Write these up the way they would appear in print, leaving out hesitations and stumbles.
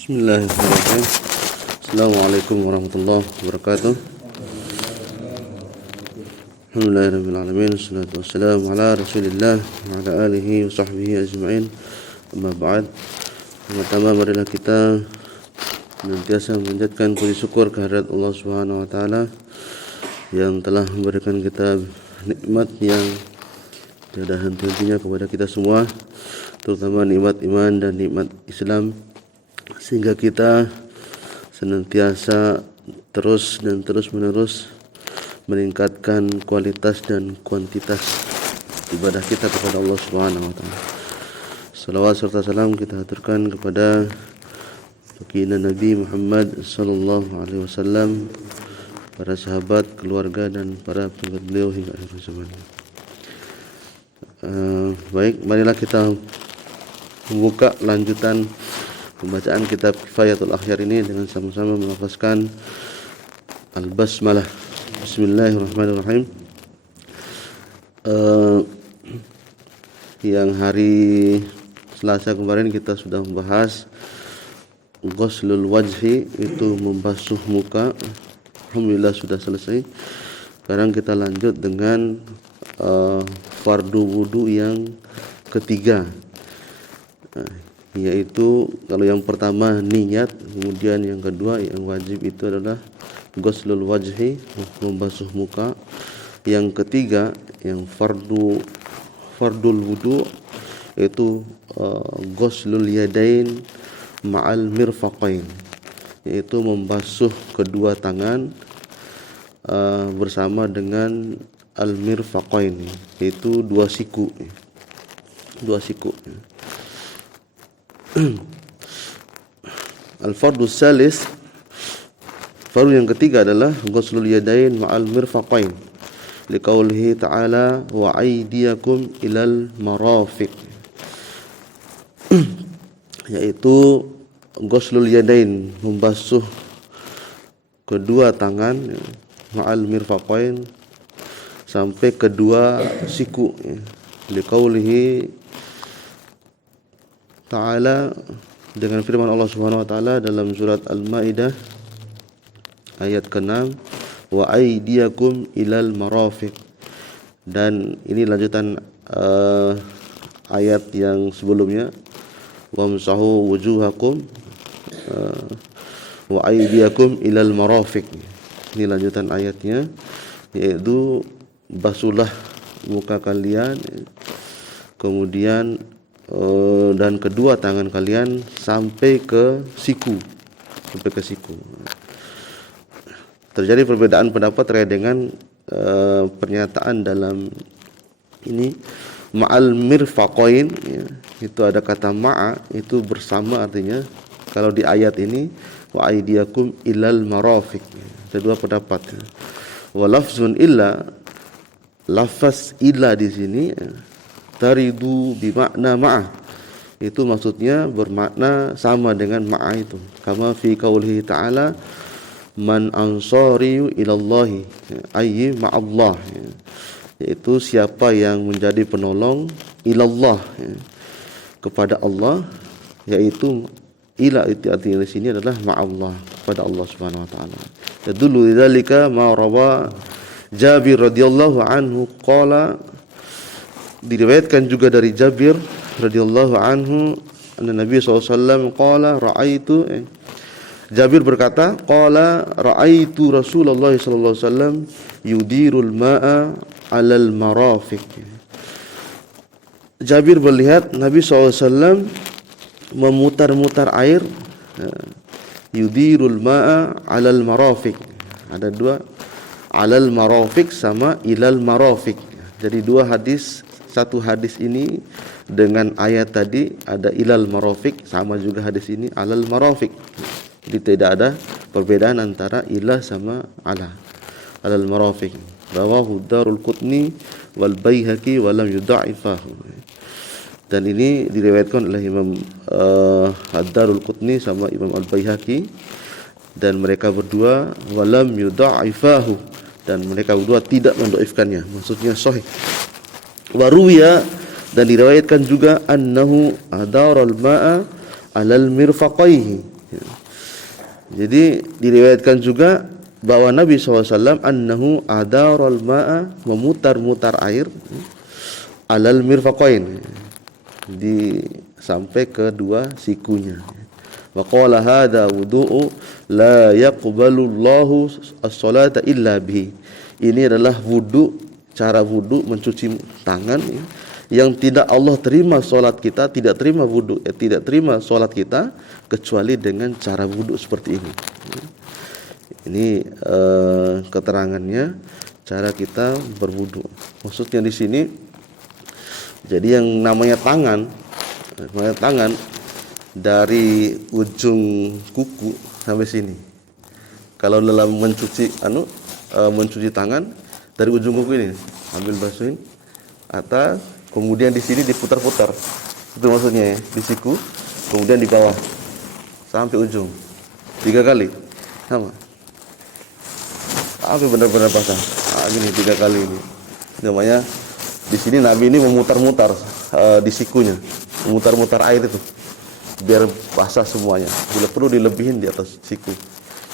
Bismillahirrahmanirrahim. Assalamualaikum warahmatullahi wabarakatuh. Alhamdulillahirabbil alamin, wassalatu wassalamu ala Rasulillah wa ala alihi wa sahbihi ajma'in. Amma ba'd. Pertama marilah kita senantiasa menjadikan puji syukur kehadirat Allah Subhanahu wa taala yang telah memberikan kita nikmat yang tiada henti-hentinya kepada kita semua, terutama nikmat iman dan nikmat Islam, sehingga kita senantiasa terus menerus meningkatkan kualitas dan kuantitas ibadah kita kepada Allah Subhanahu wa taala. Salawat serta salam kita aturkan kepada baginda Nabi Muhammad sallallahu alaihi wasallam, para sahabat, keluarga dan para pengikut beliau hingga akhir zaman. Baik, marilah kita membuka lanjutan pembacaan kitab Kifayatul Akhyar ini dengan sama-sama melafazkan Al-Basmalah. Bismillahirrahmanirrahim. Yang hari Selasa kemarin kita sudah membahas ghuslul wajhi, itu membasuh muka. Alhamdulillah sudah selesai. Sekarang kita lanjut dengan fardu wudu yang ketiga, yaitu kalau yang pertama niat, kemudian yang kedua yang wajib itu adalah ghuslul wajhi, membasuh muka. Yang ketiga yang fardul wudu itu ghuslul yadain ma'al mirfaqain, yaitu membasuh kedua tangan bersama dengan al-mirfaqain, yaitu dua siku. Al-fardus salis, fardu yang ketiga adalah ghuslul yadain ma'al mirfaqain, liqaulihi ta'ala wa aydiyakum ilal marafiq, yaitu ghuslul yadain, membasuh kedua tangan ma'al mirfaqain sampai kedua siku, liqaulihi ta'ala, dengan firman Allah Subhanahu wa taala dalam surat Al-Maidah ayat ke-6, wa aydiyakum ilal marafiq. Dan ini lanjutan ayat yang sebelumnya, wamsahu wujuhakum wa aydiyakum ilal marafiq. Ini lanjutan ayatnya, yaitu basuhlah muka kalian, kemudian dan kedua tangan kalian sampai ke siku. Terjadi perbedaan pendapat terkait dengan pernyataan dalam ini ma'al mirfaqain, ya, itu ada kata ma'a, itu bersama, artinya kalau di ayat ini wa aydiyakum ilal marafiq. Ada dua pendapat. Wa lafzun illa, lafaz illa di sini taridu bimakna ma'a, itu maksudnya bermakna sama dengan ma'a itu. Kama fi qaulihi ta'ala man ansari ilallahi ayyi ma'allah, yaitu siapa yang menjadi penolong ilallah, kepada Allah, yaitu ila itu artinya di sini adalah ma'allah, kepada Allah Subhanahu wa taala. Tadullu lidzalika ma rawa Jabir radhiyallahu anhu qala, diriwayatkan juga dari Jabir radhiyallahu anhu, anna Nabi SAW qala ra'aitu, Jabir berkata, qala ra'aitu Rasulullah sallallahu alaihi wasallam yudirul ma'a 'alal marafiq. Jabir melihat Nabi SAW memutar-mutar air, yudirul ma'a 'alal marafiq. Ada dua, 'alal marafiq sama ilal marafiq. Jadi dua hadis, satu hadis ini dengan ayat tadi ada ilal marafiq, sama juga hadis ini alal marafiq. Jadi tidak ada perbedaan antara ilah sama alal marafiq. Rawahu Darul Qutni wal Baihaqi wa lam yudha'ifahu. Dan ini diriwayatkan oleh Imam Ad-Darul Qutni sama Imam Al-Baihaqi, dan mereka berdua wa lam yudha'ifahu, dan mereka berdua tidak mendhaifkannya, maksudnya sahih. Waruya, dan diriwayatkan juga annahu adaral ma'a alal mirfaqaihi, Ya. Jadi diriwayatkan juga bahwa Nabi SAW annahu adaral ma'a, memutar-mutar air alal mirfaqain, di sampai ke dua sikunya. Wa qala hadza wudu'u la yaqbalu Allahu as-salata illa bihi. Ini adalah wudu, cara wudu mencuci tangan ya, yang tidak Allah terima salat kita, tidak terima wudu, tidak terima salat kita kecuali dengan cara wudu seperti ini. Ini keterangannya cara kita berwudu. Maksudnya di sini, jadi yang namanya tangan dari ujung kuku sampai sini. Kalau dalam mencuci mencuci tangan dari ujung kuku ini, ambil basuhin atas, kemudian di sini diputar-putar. Itu maksudnya ya, di siku, kemudian di bawah sampai ujung 3 kali. Sama. Sampai benar-benar basah. Gini 3 kali ini. Namanya di sini Nabi ini memutar-mutar di sikunya, memutar-mutar air itu biar basah semuanya. Bila perlu dilebihin di atas siku.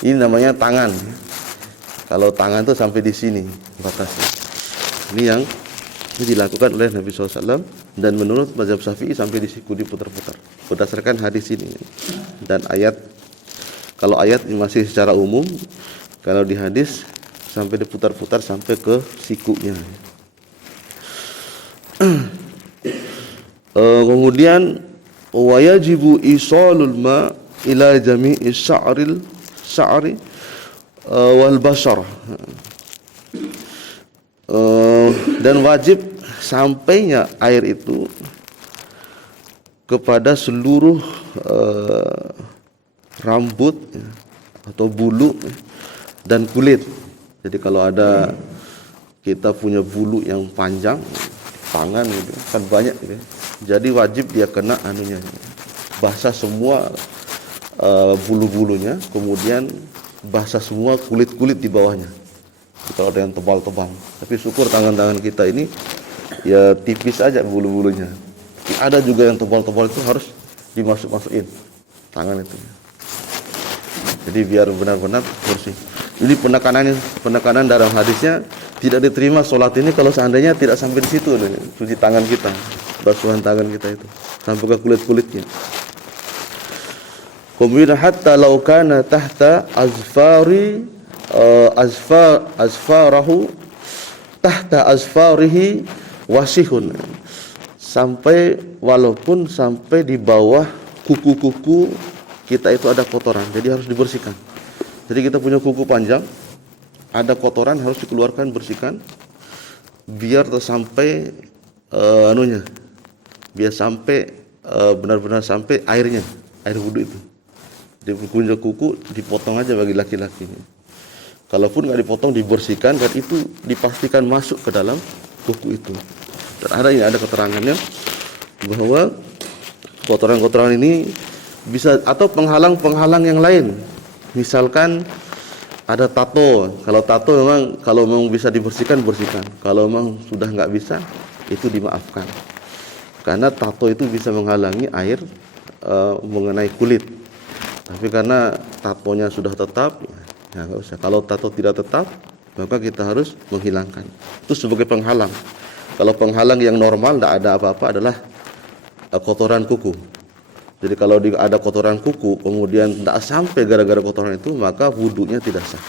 Ini namanya tangan. Kalau tangan itu sampai di sini batasnya. Ini yang dilakukan oleh Nabi SAW, dan menurut mazhab Syafi'i sampai di siku diputar-putar berdasarkan hadis ini dan ayat. Kalau ayat masih secara umum, kalau di hadis sampai diputar-putar sampai ke sikunya. Kemudian wayajibu isalul ma ila jami'i sya'ri wal bashar. Dan wajib sampainya air itu kepada seluruh rambut atau bulu dan kulit. Jadi kalau ada kita punya bulu yang panjang tangan gitu, kan banyak gitu. Jadi wajib dia kena anunya, basah semua bulu-bulunya, kemudian basah semua kulit-kulit di bawahnya. Kalau ada yang tebal-tebal, tapi syukur tangan-tangan kita ini ya tipis aja bulu-bulunya. Ada juga yang tebal-tebal, itu harus dimasuk-masukin tangan itu. Jadi biar benar-benar bersih. Ini penekanan dalam hadisnya, tidak diterima sholat ini kalau seandainya tidak sampai di situ, cuci tangan kita, basuhan tangan kita itu sampai ke kulit-kulitnya. Kemudian hatta law kana tahta azfarahu tahta azfarihi wasihun, sampai walaupun sampai di bawah kuku-kuku kita itu ada kotoran, jadi harus dibersihkan. Jadi kita punya kuku panjang, ada kotoran harus dikeluarkan, bersihkan, biar sampai biar sampai benar-benar sampai airnya, air wudu itu. Di kuku dipotong aja bagi laki-laki. Kalaupun nggak dipotong, dibersihkan, dan itu dipastikan masuk ke dalam kuku itu. Dan ada keterangannya bahwa kotoran-kotoran ini bisa, atau penghalang-penghalang yang lain. Misalkan ada tato. Kalau tato memang kalau bisa dibersihkan, bersihkan. Kalau memang sudah nggak bisa, itu dimaafkan. Karena tato itu bisa menghalangi air mengenai kulit. Tapi karena tatonya sudah tetap, ya nggak usah. Kalau tato tidak tetap, maka kita harus menghilangkan. Itu sebagai penghalang. Kalau penghalang yang normal, tidak ada apa-apa, adalah kotoran kuku. Jadi kalau ada kotoran kuku, kemudian tidak sampai gara-gara kotoran itu, maka wudunya tidak sah.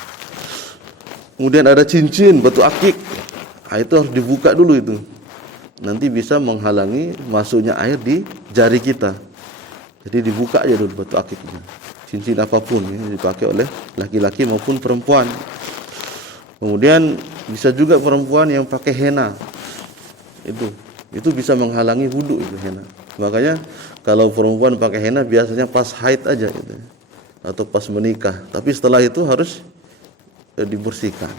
Kemudian ada cincin, batu akik, itu harus dibuka dulu itu. Nanti bisa menghalangi masuknya air di jari kita. Jadi dibuka aja dulu batu akiknya. Cincin apapun ya, dipakai oleh laki-laki maupun perempuan. Kemudian bisa juga perempuan yang pakai henna. Itu bisa menghalangi wudu itu henna. Makanya kalau perempuan pakai henna biasanya pas haid aja gitu, atau pas menikah. Tapi setelah itu harus dibersihkan.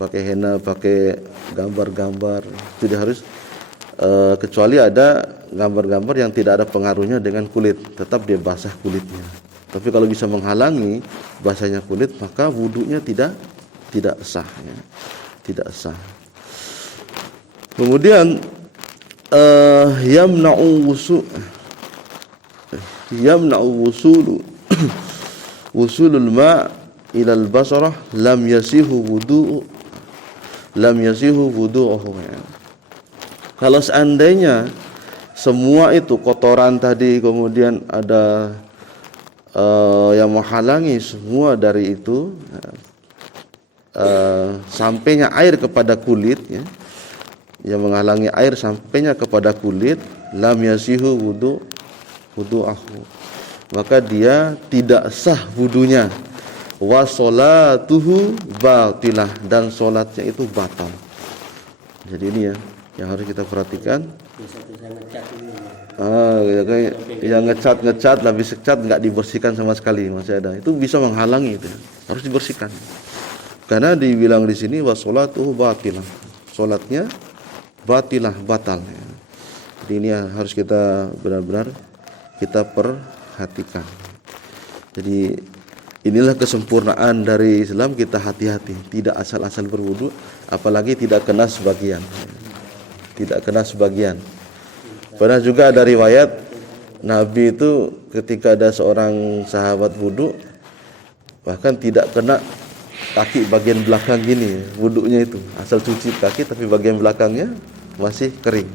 Pakai henna, pakai gambar-gambar, tidak harus, kecuali ada gambar-gambar yang tidak ada pengaruhnya dengan kulit, tetap dia basah kulitnya. Tapi kalau bisa menghalangi basahnya kulit, maka wudunya tidak sah ya. Tidak sah. Kemudian yamna'u wusu', yamna'u wusulul ma' ila al-basarah lam yasihu wudu'uhu. Kalau seandainya semua itu kotoran tadi, kemudian ada yang menghalangi semua dari itu, sampainya air kepada kulit, ya, yang menghalangi air sampainya kepada kulit, lam yasihu wudu'ahu, maka dia tidak sah wudunya, wa sholatuhu batilah, dan solatnya itu batal. Jadi ini ya yang harus kita perhatikan. Yang ngecat habis ngecat nggak dibersihkan sama sekali, masih ada, itu bisa menghalangi, itu harus dibersihkan. Karena dibilang di sini wa sholatuhu batilah, solatnya batal. Jadi ini harus kita benar-benar kita perhatikan. Jadi inilah kesempurnaan dari Islam, kita hati-hati, tidak asal-asal berwudu, apalagi tidak kena sebagian. Pernah juga ada riwayat Nabi itu ketika ada seorang sahabat wudu, bahkan tidak kena kaki bagian belakang gini, wudunya itu asal cuci kaki tapi bagian belakangnya masih kering,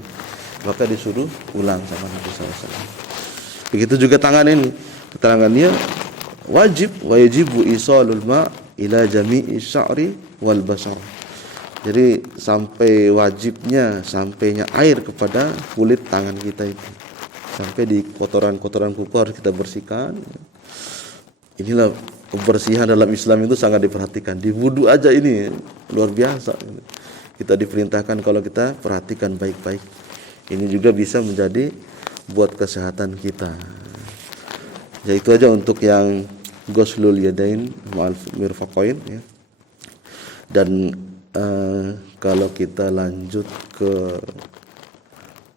maka disuruh ulang sama Nabi SAW. Begitu juga tangan ini, keterangannya wajibu isalul ma ila jami'i sya'ri wal basar. Jadi sampainya air kepada kulit tangan kita itu, sampai di kotoran-kotoran kuku harus kita bersihkan. Inilah kebersihan dalam Islam itu sangat diperhatikan. Di wudu aja ini luar biasa. Kita diperintahkan kalau kita perhatikan baik-baik. Ini juga bisa menjadi buat kesehatan kita. Ya itu aja untuk yang ghuslul yadain ma'al mirfaqain, ya. Dan kalau kita lanjut ke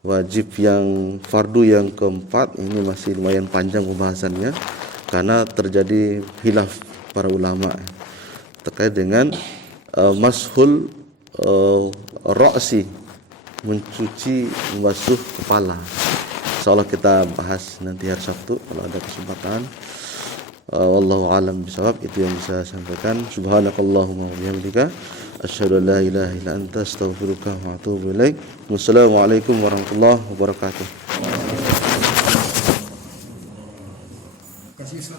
wajib yang fardu yang keempat, ini masih lumayan panjang pembahasannya karena terjadi khilaf para ulama terkait dengan mashul ra'si, membasuh kepala. Insyaallah kita bahas nanti hari Sabtu kalau ada kesempatan. Wallahu a'lam bishawab. Itu yang bisa saya sampaikan. Subhanakallahumma wa bihamdika asyhadu an la ilaha illa anta astaghfiruka wa atubu ilaik. Wassalamualaikum warahmatullahi wabarakatuh. Terima kasih, Ustaz.